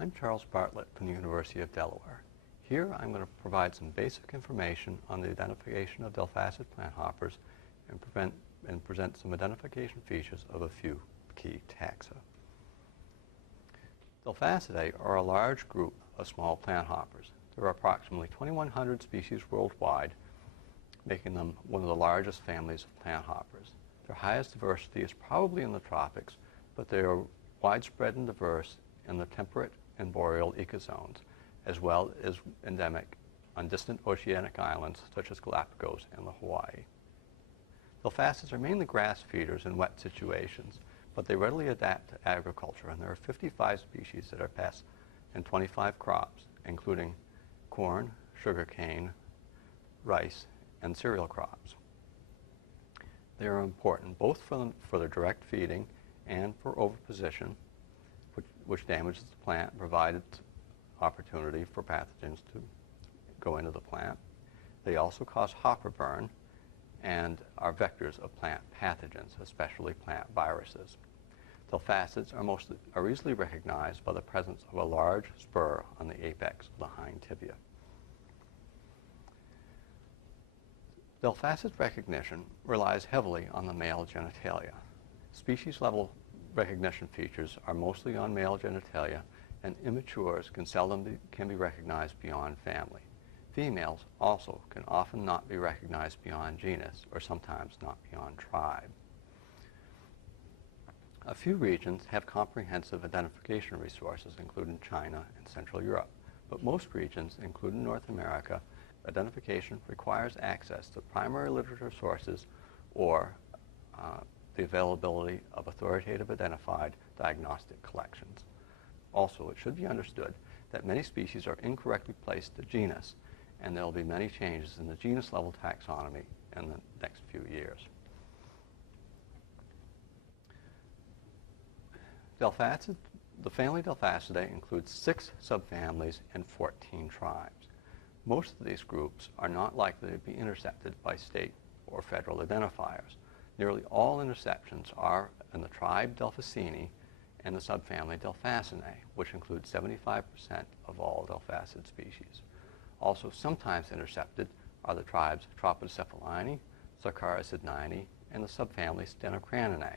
I'm Charles Bartlett from the University of Delaware. Here I'm going to provide some basic information on the identification of Delphacid plant hoppers and present some identification features of a few key taxa. Delphacidae are a large group of small plant hoppers. There are approximately 2,100 species worldwide, making them one of the largest families of plant hoppers. Their highest diversity is probably in the tropics, but they are widespread and diverse in the temperate and boreal ecozones, as well as endemic on distant oceanic islands such as Galapagos and Hawaii. Delphacids are mainly grass feeders in wet situations, but they readily adapt to agriculture, and there are 55 species that are pests in 25 crops, including corn, sugarcane, rice, and cereal crops. They are important both for their direct feeding and for oviposition, which damages the plant and provides opportunity for pathogens to go into the plant. They also cause hopper burn and are vectors of plant pathogens, especially plant viruses. Delphacids are easily recognized by the presence of a large spur on the apex of the hind tibia. Delphacid recognition relies heavily on the male genitalia. Species-level recognition features are mostly on male genitalia, and immatures can be recognized beyond family. Females also can often not be recognized beyond genus, or sometimes not beyond tribe. A few regions have comprehensive identification resources, including China and Central Europe, but most regions, including North America, identification requires access to primary literature sources or the availability of authoritative identified diagnostic collections. Also, it should be understood that many species are incorrectly placed to genus, and there will be many changes in the genus-level taxonomy in the next few years. The family Delphacidae includes 6 subfamilies and 14 tribes. Most of these groups are not likely to be intercepted by state or federal identifiers. Nearly all interceptions are in the tribe Delphacinae and the subfamily Delphacinae, which includes 75% of all Delphacid species. Also sometimes intercepted are the tribes Tropocephalinae, Sarcaracidinae, and the subfamily Stenocraninae.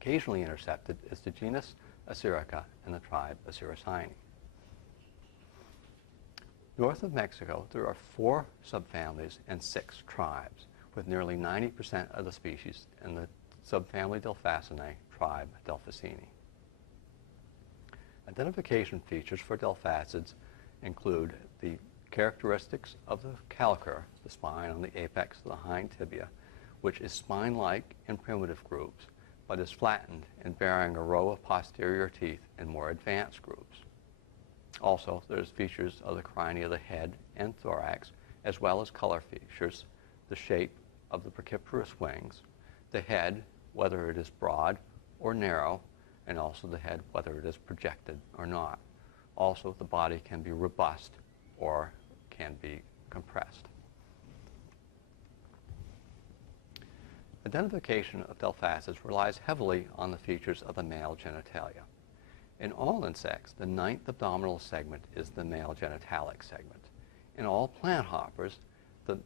Occasionally intercepted is the genus Assyrica and the tribe Assyricinae. North of Mexico, there are 4 subfamilies and 6 tribes, with nearly 90% of the species in the subfamily Delphacinae, tribe Delphacinae. Identification features for Delphacids include the characteristics of the calicar, the spine on the apex of the hind tibia, which is spine-like in primitive groups, but is flattened and bearing a row of posterior teeth in more advanced groups. Also, there's features of the carinae of the head and thorax, as well as color features, the shape of the brachyporous wings, the head, whether it is broad or narrow, and also the head, whether it is projected or not. Also, the body can be robust or can be compressed. Identification of Delphacids relies heavily on the features of the male genitalia. In all insects, the 9th abdominal segment is the male genitalic segment. In all plant hoppers, the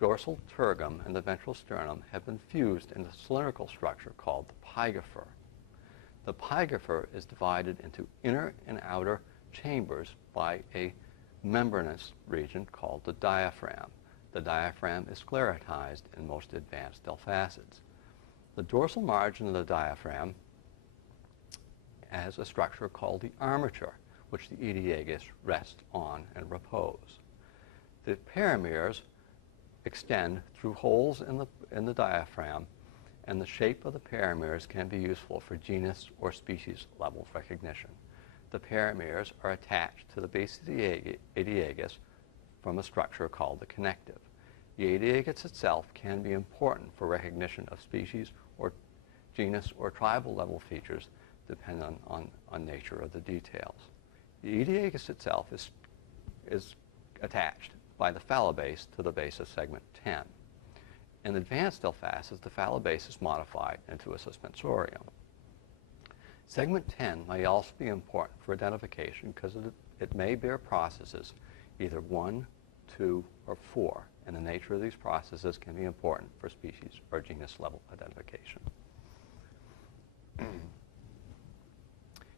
dorsal tergum and the ventral sternum have been fused in a cylindrical structure called the pygophore. The pygophore is divided into inner and outer chambers by a membranous region called the diaphragm. The diaphragm is sclerotized in most advanced Delphacids. The dorsal margin of the diaphragm has a structure called the armature, which the Aedeagus rests on and repose. The parameres extend through holes in the diaphragm, and the shape of the parameres can be useful for genus or species level recognition. The parameres are attached to the base of the Aedeagus from a structure called the connective. The Aedeagus itself can be important for recognition of species or genus or tribal level features depending on nature of the details. The Aedeagus itself is attached by the phallobase to the base of segment 10. In advanced Delphacids, the phallobase is modified into a suspensorium. Segment 10 may also be important for identification because it may bear processes, either 1, 2, or 4, and the nature of these processes can be important for species or genus level identification.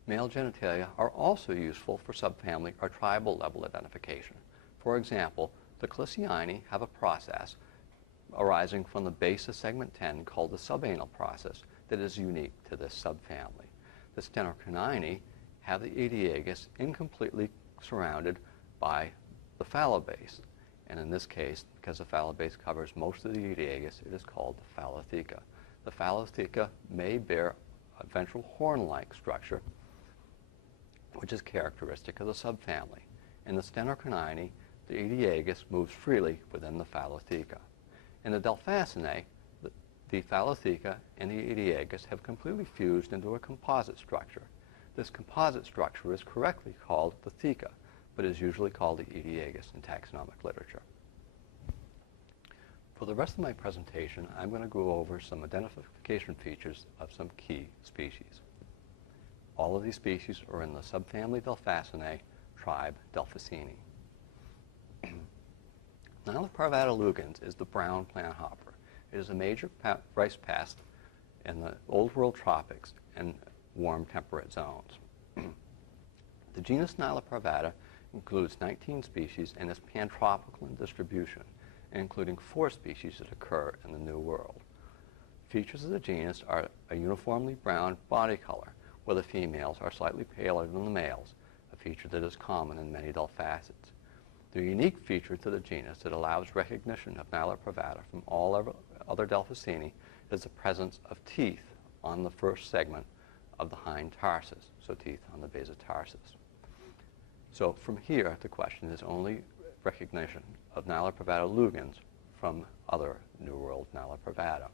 Male genitalia are also useful for subfamily or tribal level identification. For example, the Clyciinae have a process arising from the base of segment 10 called the subanal process that is unique to this subfamily. The Stenocroninae have the Aediagus incompletely surrounded by the phallobase, and in this case, because the phallobase covers most of the Aediagus, it is called the Phallotheca. The Phallotheca may bear a ventral horn-like structure, which is characteristic of the subfamily. In the Stenocroninae, the Aediagus moves freely within the Phallotheca. In the Delphacidae, the Phallotheca and the Aediagus have completely fused into a composite structure. This composite structure is correctly called the theca, but is usually called the Aediagus in taxonomic literature. For the rest of my presentation, I'm going to go over some identification features of some key species. All of these species are in the subfamily Delphacidae, tribe Delphacinae. Nyloparvata lugens is the brown plant hopper. It is a major rice pest in the Old World tropics and warm temperate zones. The genus Nyloparvata includes 19 species and is pantropical in distribution, including 4 species that occur in the New World. Features of the genus are a uniformly brown body color, where the females are slightly paler than the males, a feature that is common in many Delphacids. The unique feature to the genus that allows recognition of Nyloparvata from all other Delphacinae is the presence of teeth on the first segment of the hind tarsus, so teeth on the base of tarsus. So from here, the question is only recognition of Nyloparvata lugens from other New World Nyloparvata.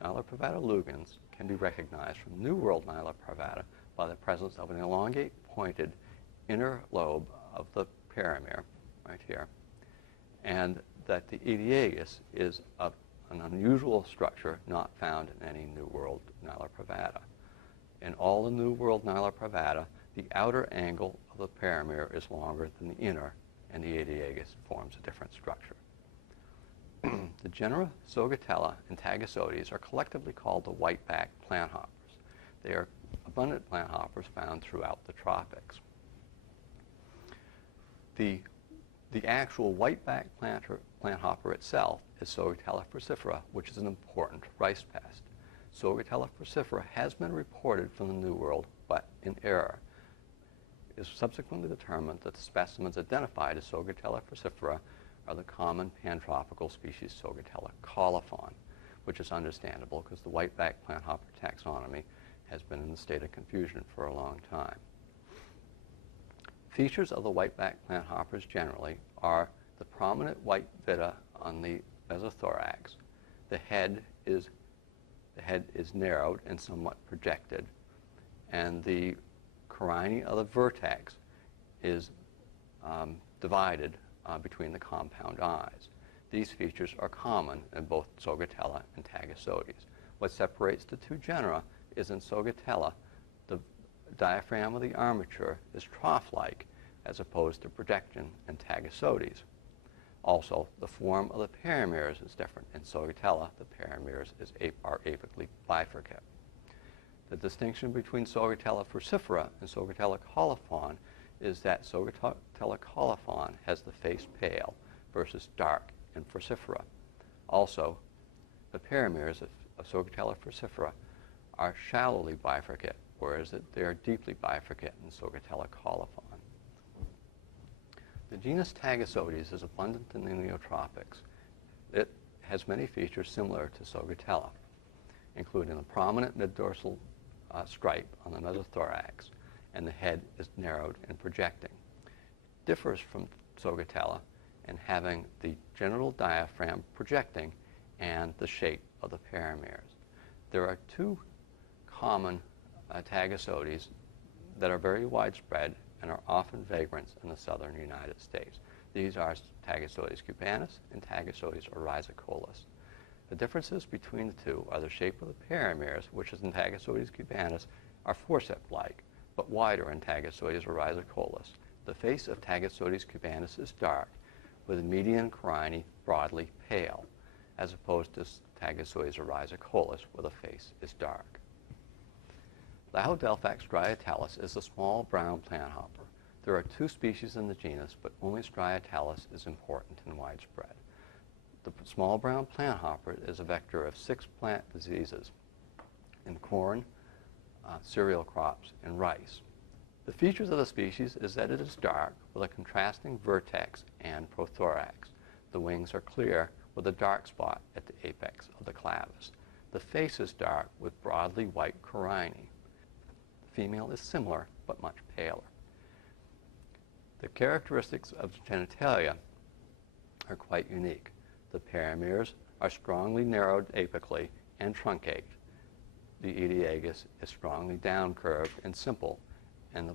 Nyloparvata lugens can be recognized from New World Nyloparvata by the presence of an elongate pointed inner lobe of the perimere, right here, and that the Aediagus is an unusual structure not found in any New World Nyloparvata. In all the New World Nyloparvata, the outer angle of the perimere is longer than the inner, and the Aediagus forms a different structure. The genera Sogatella and Tagosodes are collectively called the white-backed plant hoppers. They are abundant plant hoppers found throughout the tropics. The actual white-backed plant hopper itself is Sogatella frucifera, which is an important rice pest. Sogatella frucifera has been reported from the New World, but in error. It is subsequently determined that the specimens identified as Sogatella frucifera are the common pantropical species Sogatella colophon, which is understandable because the white-backed plant hopper taxonomy has been in a state of confusion for a long time. Features of the white-backed plant hoppers generally are the prominent white vita on the mesothorax. The head is narrowed and somewhat projected, and the carinae of the vertex is divided between the compound eyes. These features are common in both Sogatella and Tagosodes. What separates the two genera is in Sogatella, the diaphragm of the armature is trough-like as opposed to projection in Tagosodes. Also, the form of the perimeres is different. In Sogatella, the perimeres are apically bifurcate. The distinction between Sogatella frucifera and Sogatella colophon is that Sogatella colophon has the face pale versus dark in frucifera. Also, the perimeres of Sogatella frucifera are shallowly bifurcate, whereas they are deeply bifurcate in Sogatella colophon. The genus Tagosodes is abundant in the Neotropics. It has many features similar to Sogatella, including the prominent mid-dorsal stripe on the mesothorax, and the head is narrowed and projecting. Differs from Sogatella in having the genital diaphragm projecting and the shape of the perimeres. There are 2 common Tagosodes that are very widespread and are often vagrants in the southern United States. These are Tagosodes cubanus and Tagosodes oryzicolus. The differences between the two are the shape of the perimeres, which is in Tagosodes cubanus are forceps-like, but wider in Tagessoides rhizocollis. The face of Tagessoides cubanus is dark, with median carini broadly pale, as opposed to Tagessoides rhizocollis, where the face is dark. Laodelphax striatellus is a small brown plant hopper. There are 2 species in the genus, but only striatellus is important and widespread. The small brown plant hopper is a vector of 6 plant diseases in corn, cereal crops, and rice. The features of the species is that it is dark with a contrasting vertex and prothorax. The wings are clear with a dark spot at the apex of the clavis. The face is dark with broadly white carini. The female is similar but much paler. The characteristics of the genitalia are quite unique. The parameres are strongly narrowed apically and truncate. The Edioagus is strongly down-curved and simple, and the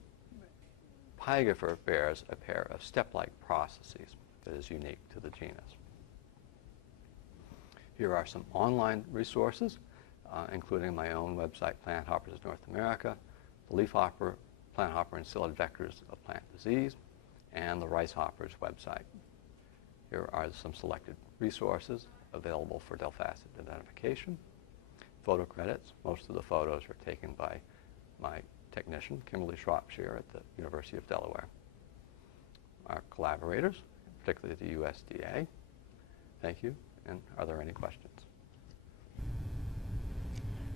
pygophore bears a pair of step-like processes that is unique to the genus. Here are some online resources, including my own website, Plant Hoppers of North America, the leaf hopper, plant hopper and psyllid vectors of plant disease, and the rice hoppers website. Here are some selected resources available for Delphacid identification. Photo credits. Most of the photos are taken by my technician, Kimberly Shropshire at the University of Delaware. Our collaborators, particularly the USDA. Thank you. And are there any questions?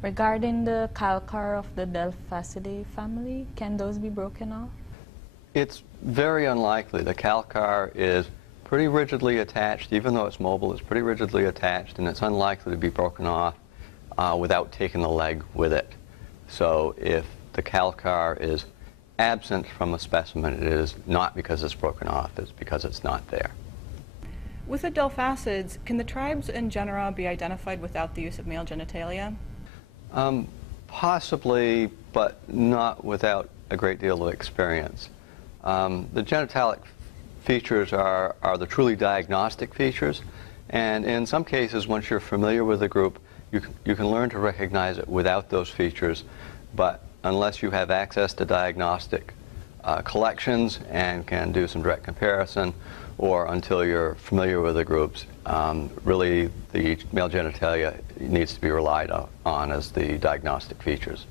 Regarding the calcar of the Delphacidae family, can those be broken off? It's very unlikely. The calcar is pretty rigidly attached. Even though it's mobile, it's pretty rigidly attached, and it's unlikely to be broken off without taking the leg with it. So if the calcar is absent from a specimen, it is not because it's broken off, it's because it's not there. With the Delphacids, can the tribes and genera be identified without the use of male genitalia? Possibly, but not without a great deal of experience. The genitalic features are the truly diagnostic features, and in some cases, once you're familiar with the group, you can learn to recognize it without those features, but unless you have access to diagnostic collections and can do some direct comparison, or until you're familiar with the groups, really the male genitalia needs to be relied on as the diagnostic features.